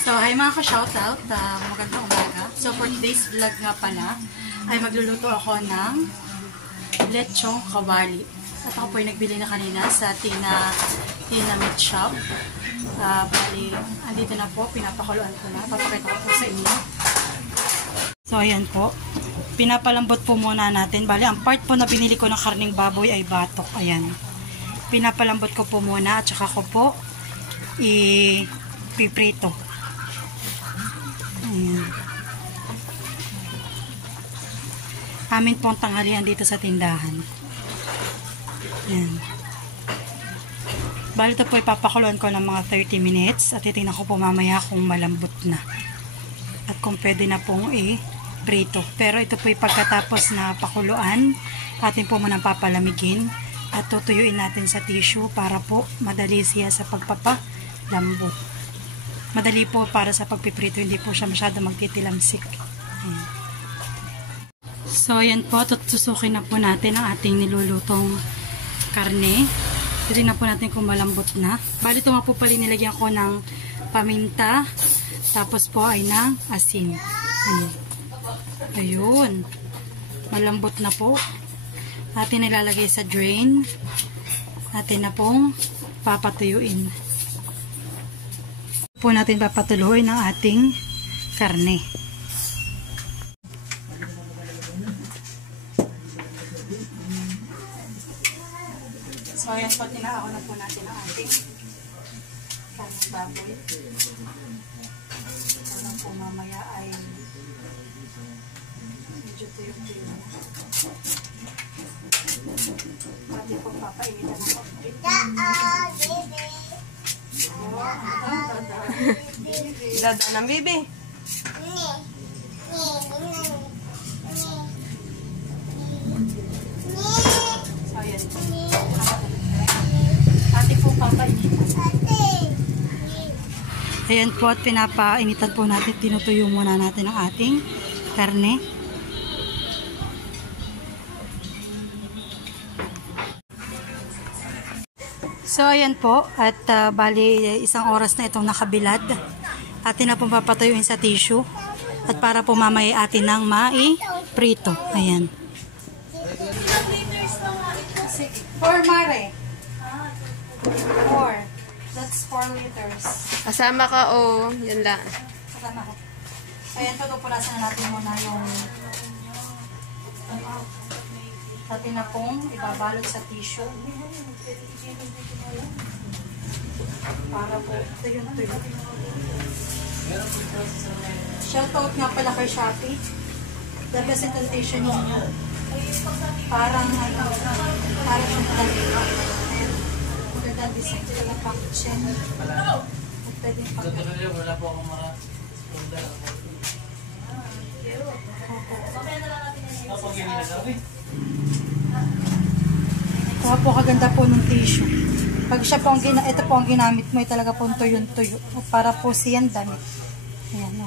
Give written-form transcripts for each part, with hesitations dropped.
So, hi mga ka-shoutout, magandang umaga. So, for today's vlog nga pala, ay magluluto ako ng lechong kawali. At ako po ay nagbili na kanina sa Tina Meat Shop. Bali, andito na po, pinapakuluan ko na. Papakita ko po sa inyo. So, ayan po. Pinapalambot po muna natin. Bali, ang part po na binili ko ng karning baboy ay batok. Ayan. Pinapalambot ko po muna at saka ko po ipiprito. Ayan. Amin pong tanghalian dito sa tindahan. Ayan. Bali, ito po ipapakuluan ko ng mga 30 minutes at titingnan ko po mamaya kung malambot na. At kung pwede na pong prito. Pero ito po pagkatapos na pakuluan, atin po munang papalamigin at tutuyuin natin sa tissue para po madali siya sa pagpapalambot. Madali po para sa pagpiprito, hindi po siya masyado magtitilamsik. Ayan. So, ayan po, tutusukin na po natin ang ating nilulutong karne. Tignan po natin kung malambot na. Bali, ito nga po pala nilagyan ko ng paminta, tapos po ay ng asin. Ayan. Ayun. Malambot na po. Atin nilalagay sa drain. Atin na pong papatuyuin. Po natin papatuloy ng ating karne. So, ayan po, tinao na po natin ang ating karneng baboy. Ano po mamaya ay medyo tuyo-tuyo na. Pati po papainitan ng kapit. Dada ng bibi. So, ayan. Pati po papainitan. Ayan po at pinapainitan po natin. Tinutuyo muna natin ang ating karne. So, ayan po. At bali, isang oras na itong nakabilad. Atin na pong papatuyuin sa tissue. At para po mamaya atin ng mai-prito. Ayan. 4 mare. 4. That's 4 liters. Kasama ka o yan lang. Kasama ko. Ayan, tutupulasan na natin muna yung atin na pong ibabalot sa tissue. Para po tuyo-tuyo. Shoutout nga pala kay Shopee. The presentation ninyo. Parang siyang talaga. Magandang design talaga package. At pwedeng pagkakas. Wala po akong mga kuha po kaganda po ng tissue. Pag siya po ito po ang ginamit mo, talaga po tuyo-tuyo. Para po siyan damit. Ayan o.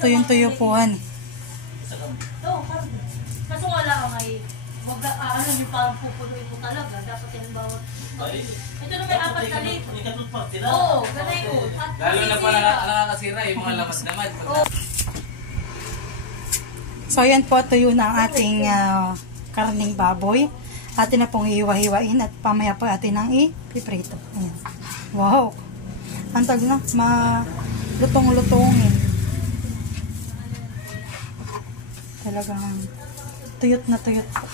Tuyo-tuyo po han. Kaso nga lang ay ano yung parang pupuloy ko talaga. Dapat yung bawat ito na may 4 na lito. Oo, ganay ko. Lalo na pala nakakasira yung mga lamas naman. So, ayan po, tuyo na ang ating karning baboy. Atin na pong hiwa-hiwain at pamaya po atin ang ipiprito. Ayan. Wow! Antag na, malutong-lutongin. Talagang tuyot na tuyot po.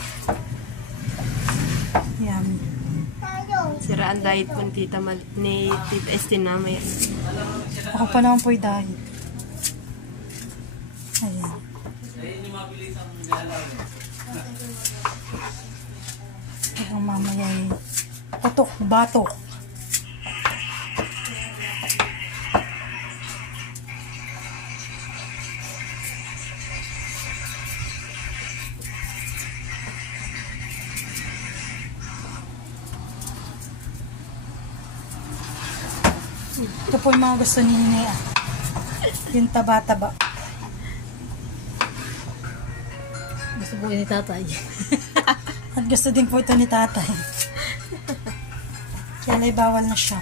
Ayan. Sira ang diet po ni Tita Estin mamaya. Ako pa naman po yung diet. Ayan. Ang mamaya ay patok, batok. Ito po yung mga gusto ni Nina. Yung taba-taba. Gusto po ni tatay. At gusto din po ito ni tatay. Kaya may bawal na siya.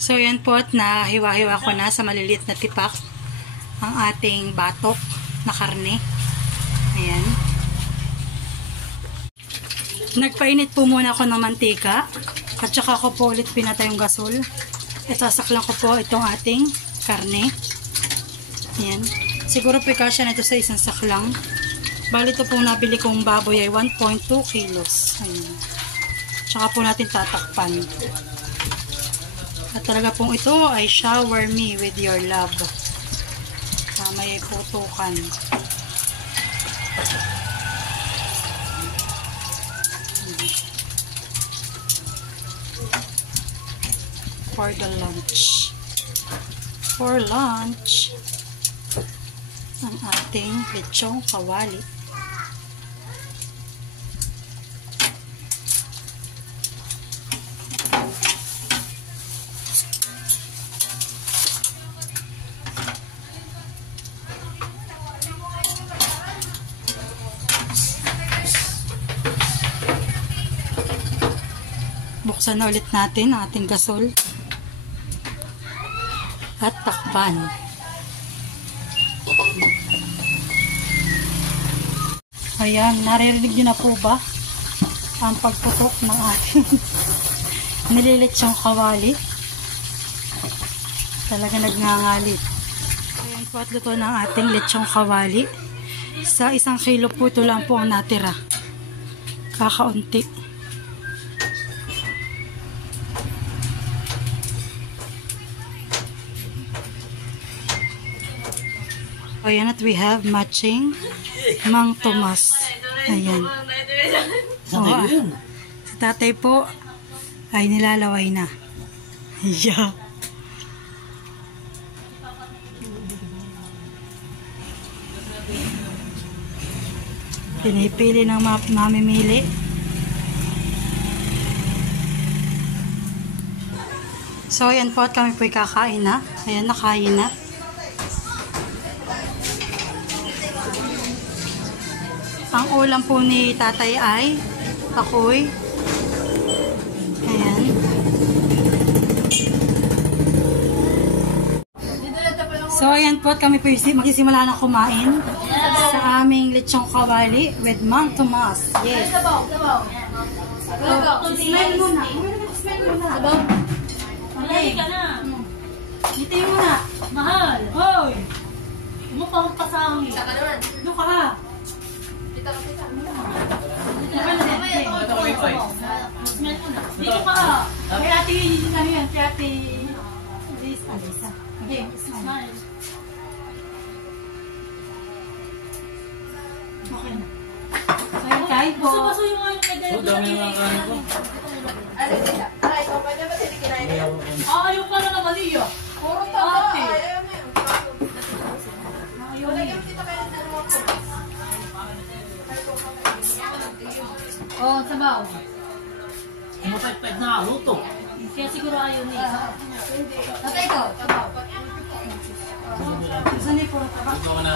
So yan po at nahiwa-hiwa ko na sa maliliit na tipak ang ating batok na karne. Ayan. Nagpainit po muna ako ng mantika at saka ko po ulit pinatay yung gasol. Isasaklang ko po itong ating karne. Ayan. Siguro precaution ito sa isang saklang. Bali ito pong nabili kong baboy ay 1.2 kilos. Ayan. Tsaka po natin tatakpan. At talaga pong ito ay shower me with your love. May putukan. For the lunch. For lunch, ang ating lechong kawali. Buksan na ulit natin ang ating gasol at takpan. Ayan, naririnig nyo na po ba ang pagputok ng ating nililitsong kawali? Talaga nagngangalit. Ayan po at luto ng ating litsong kawali. Sa 1 kilo po ito lang po ang natira. Kakaunti. Ayan at we have matching Mang Tomas. Ayan. Si tatay po ay nilalaway na. Yeah. Pinipili ng mamimili. So ayan po at kami po'y kakain na. Ayan, nakain na. Ang ulam po ni tatay ay ako'y. Ayan. So ayan po at kami po magsisimula na kumain sa aming lechong kawali with Mang Tomas. Yes. Sabaw. Smell muna. Smell muna. Sabaw. Malali ka na. Dito yung muna. Mahal. Hoy! Mo pa pasangin. Doon ka ha. Dito pa. Kay ate, ano yan? Kay ate, Alisa. Okay, smile. Okay na. So yun kahit po. Baso yung ano kay Dayo. Dami na mga kanin ko. Ayaw ka na naman niya. Puro taba. Ate. Ayaw na. Oh, sabaw. Mapait-pait na luto. Kaya siguro ayaw niya. Tatay ko. Saan yung puro taba? Luto ko na.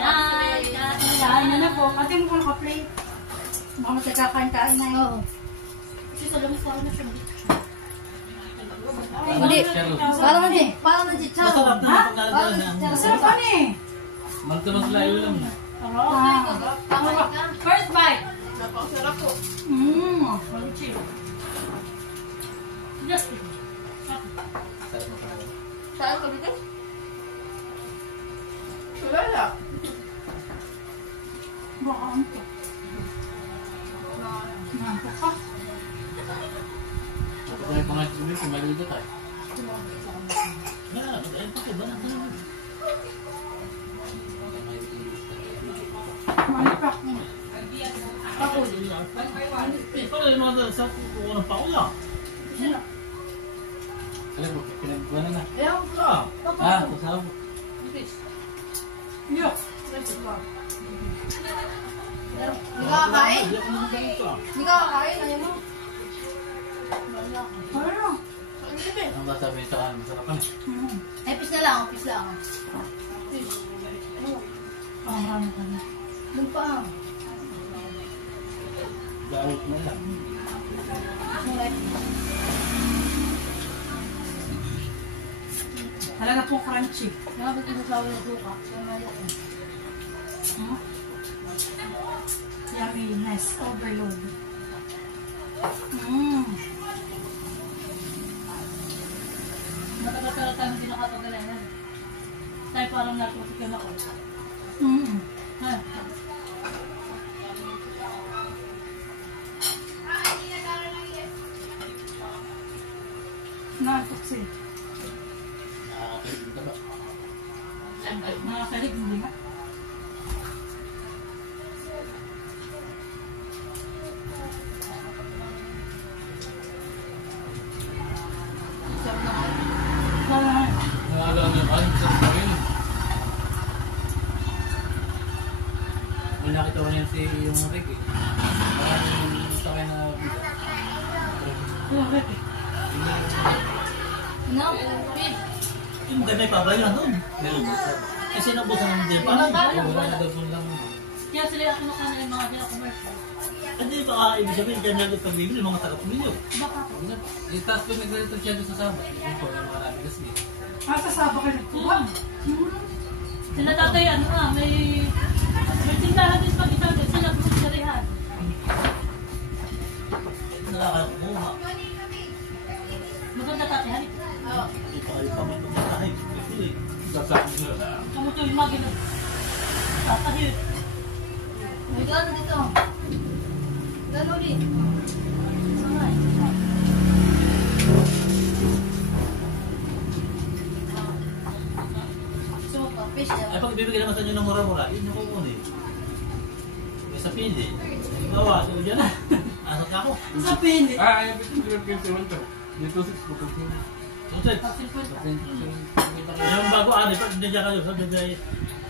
Yan. Kain na na po. Ate mo po naka-plate. Baka magkakain-kain na yun. Kasi sa lamis parang na siya. Hindi. Parang na chicharon. Masarap na pagkakagawa na. Masarap pa ni. Magtamas layo lang. First bite. Napakasarap po. Just Saan ka dito? Wala. Baka ano to? Nanto ka. Ako yung pangat ko kung malito tayo. Manipak mo. Paano yung mga sa unang paula? Alam mo, pinagbuwan na. Ayaw ko. Masarap. Yo. Hindi ka kakain? Hindi ka kakain? Ayaw mo? Ano? Ang masabi sa akin, masarap ka na. Ay, pis na lang, pis lang. Ah, marami ka na. Doon pa. Gawit mo lang. Talaga pong crunchy. Nakapit ko sa sawa ng suka. Kaya mali ko. Hmm? Yumminess overload. Matagal-tagal tayo hindi nakapagalanan. Tayo parang narkotikan ako. Ha? Nakatoksi. Nakakakilig ka ba? Nakakalig, hindi nga. Naalala ko, ano sa sarili? May nakita ko na yun si yung Rick eh. Parang yung sakay na bida. No, fish. Yung maganda yung pabay lang doon. Kasi nabusan ng din. Parang Wala na daw po lang. Kaya sila yung kinukuha nila yung mga commercial. hindi baka ibig sabihin dyan lang yung pagbibili mga taga-pumilyo. Baka. Tapos po naglalito siya doon sa Sabah. Yung po, yung marami kasi. Ah, kasama kayo nagtuwan. Sila tatay, may tindahan din pag isang sila groceryhan. Nakakakuha. Maganda tatay, halik. Hindi pa kayo pamilyo ng tahay. Kasi Sasabi nila. Kamuto yung mga ginag. Tatay. May gano'n dito. Gano'n ulit. Sangay. Gusto mo pa, fish yan. ay pag ibibigay naman sa inyo ng mura-mura, yun yung kukunin. May sa pindi. Bawa, so dyan na. Asok ako. Sa pili. Ah, ayaw ko yung 21 to. Dito 6 po ko. Sunsay. Yung bago ani, pag hindi dyan kayo, sabi dyan.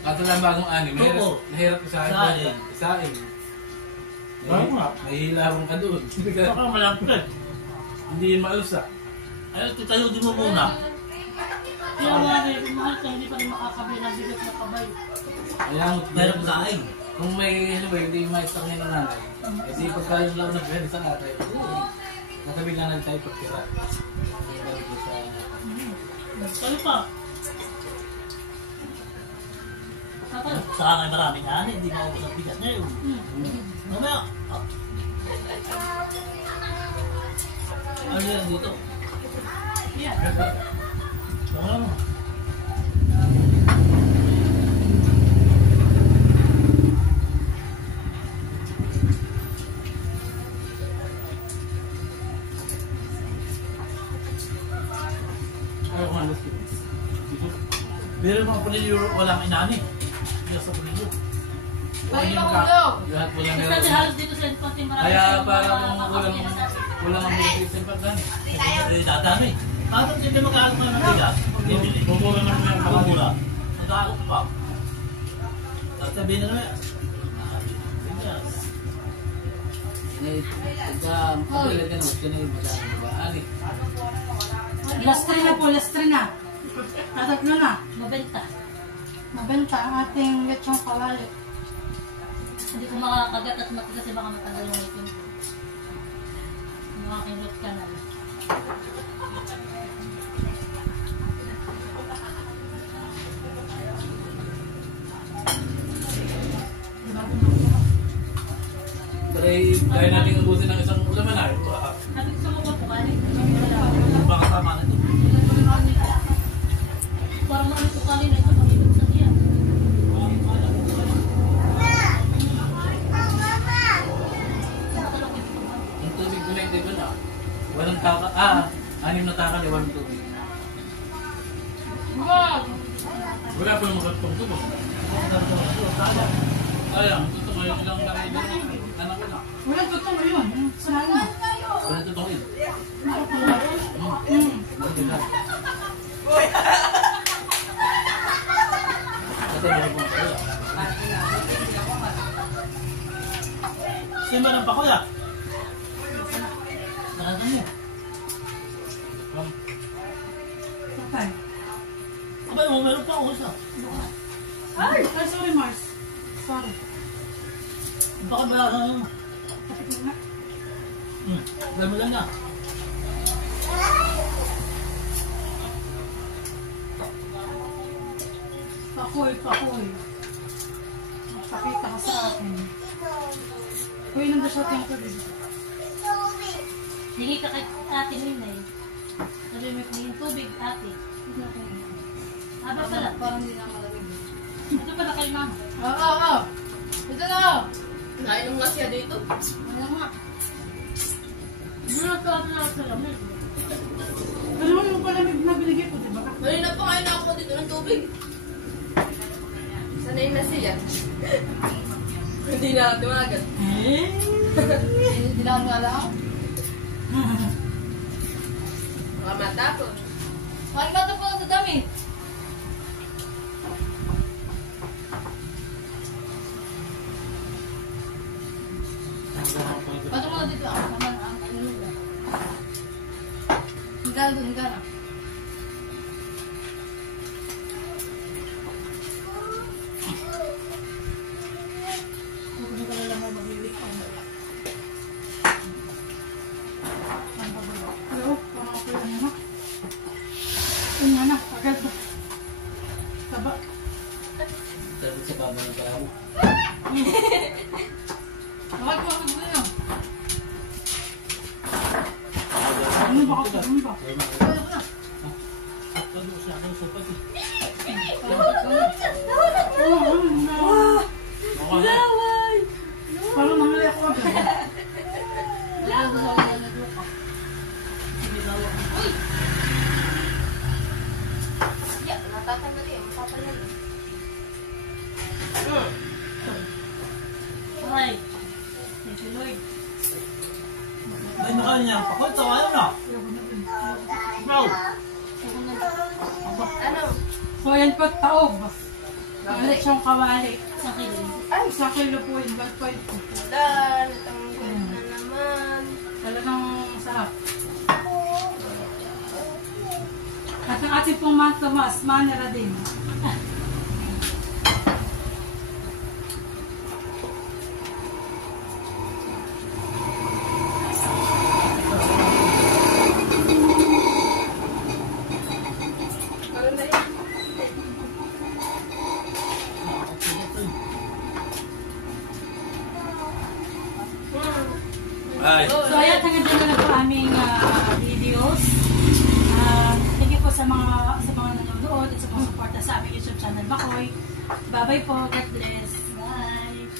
Kaso lang bagong ani, Oo. mahirap isahin. Isahin. Isahin. Oo nga. Nahihilarong ka doon. Baka malapit. Hindi yun maalus ah. Ay, titayo din mo muna. Kaya mga yung mahal ka, hindi pa rin makakabili ng bigat na kabay. Ayan, Meron sa akin. kung may ano ba, hindi maistak niya ng nanay. Kasi pagkain lang na pwede sa atay. Nasabi lang natin tayo pagkira. Kayo pa. Tatay. Sa akin maraming ani, hindi maubos ang bigas niya yun. Mamaya. Ano yan dito? Yeah. Tama mo. Ayaw ko alas ko. Pero mga pulilyo, walang inani. Bigas sa pulilyo. Pwede mahulog. Lahat wala Kasi meron. halos dito sa Pati marami. Kaya yung para mga kung kakapira. walang ang mga sa pagkani. Hindi dadami. Paano hindi mag-aalok na ng bigas? Bibili. Bumura na naman yung Bumura. Mag-aalok pa. Tapos sabihin na naman. Bigas. Pagka kapilad ka naman, sinay mag-ani. Last three na po, last three na. Tatatlo na. Mabenta. Mabenta ang ating lechong kawali. Hindi ko makakagat at mati kasi baka matagal yung itin ko. Yung aking root canal. Pero dahil natin ubusin ng isang ulaman ay. Sabi ko sa mga po kanin. Baka tama na ito. Parang ano ko kanina ito pamilog sa niya. Ang tubig ko na hindi ko na. Walang taka, anim na taka na walang tubig. Wag! Wala pa yung magkatong tubig. Ayang, gusto mo yung ilang lakay na anak ko na. Walang totoo yun. Sanayin mo. Wala totoo yun. Hindi na. Ito na po. Simba ng pakuya. Nakatan mo. Tay. Abay mo, meron pa ako isa. Ay, sorry Mars. Sorry. Baka bayasan mo. Kapit mo nga. Dami lang na. Pakoy. Pakita ka sa akin. Kuya, nandun sa ating ko dito. Hingi ka kay ate Minay. Sabi mo yung tubig, ate. Aba pala. Parang hindi na malamig. Ito pala kay mama. Oo. Ito na. Nainom nga siya dito. Ano nga? Muna ito sa lamig. Ano yung palamig na binigay ko, di ba? Kanina pa kayo na ako dito ng tubig. Sanay na siya. Hindi na ako tumagal. Hindi lang nga lang. Mga mata ko. Parang mata pa lang sa damit. Pato mo na dito. Naman ang kanila. Hingala doon, hingala. Kung ka lang mo mag-iwik ako. Hello? Parang ako lang yun, ha? Yung na, agad ba? Taba. Sabi sa baba ng tao. Bakit mo ako dito? Ano ba ako? Ano ba? Kaya ko na. Sabi ko sa akin sa pati. Laway! Parang nangali ako agad. Lalo sa wala na duka. Uy! Yeah, natatamali. Mapapalala. Aray. Thank you, Lord. Ay, nakain niya. Ako, tawanan na. Bro! Ano? So, yan po, taob. Galit siyang kawali. Sa kilin. Ay, sa kilo po yun. 1.2 po. Dan, natanggol na naman. Talagang sarap. At ang ating pong Manto Tomas, manera din. Ano na yun? Ay! So, ayan, hanggang dyan na po aming videos. Thank you po sa mga nanonood at sa mga suporta sa aming YouTube channel, Bakoy. Bye-bye po. God bless. Bye.